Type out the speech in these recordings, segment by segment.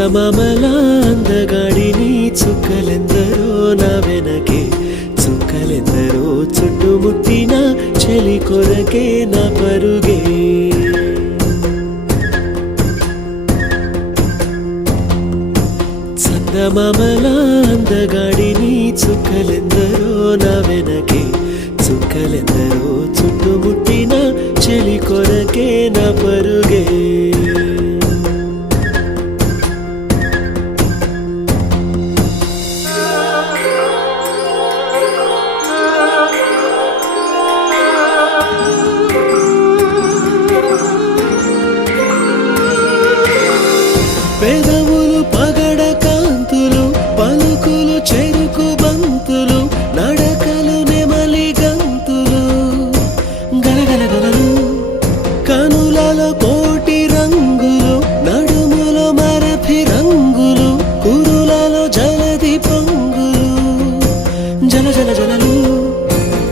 చందమామల అందగాడిని చుక్కలెందరో నా వెనకే చుక్కలెందరో చుట్టుముట్టిన చెలి కొరకే నా పరుగే చందమామల అందగాడిని చుక్కలెందరో నా వెనకే చుక్కలెందరో చుట్టుముట్టిన చెలి కొరకే నా పరుగే పెదవులు పగడ కాంతులు పలుకులు చెరుకు బంతులు నడకలు నెమలి గంతులు గలగలగలలు కనులలో కోటి రంగులు నడుములో మరఫి రంగులు కురులలో జలది పొంగులు జల జల జలలు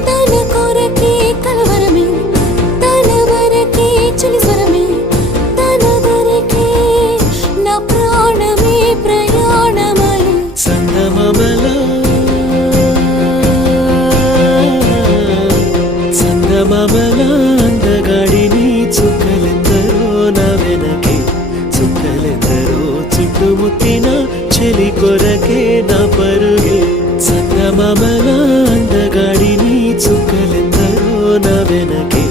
తన కొరకే కలవరమే తన వరకే చెలి స్వరమే తన దొరికే నా ప్రాణమే ప్రయాణమై చందమామల అందగాడిని చుక్కలెందరో నా వెనకే చుక్కలెందరో చుట్టుముట్టిన చెలి కొరకే నా పరుగే చందమామల అందగాడిని చుక్కలెందరో నా వెనకే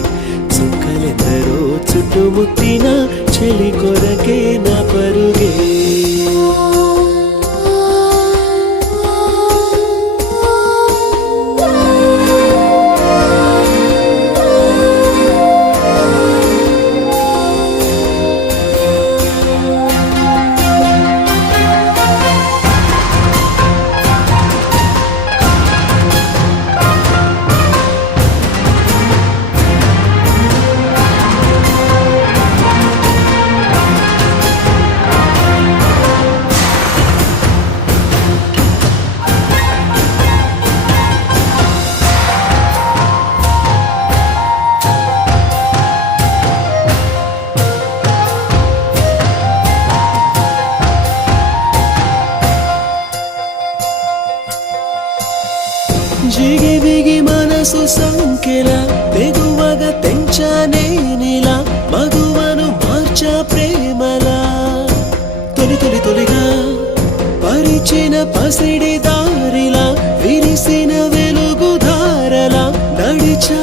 చుక్కలెందరో చుట్టుముట్టిన చెలి కొరకే నా పరుగే జిగి బిగి మనసు సంఖ్యల తెగువగా తెంచానేనిలా మగువను మార్చా ప్రేమలా తొలి తొలి తొలిగా పరిచిన పసిడి దారిలా విరిసిన వెలుగు ధారలా నడిచా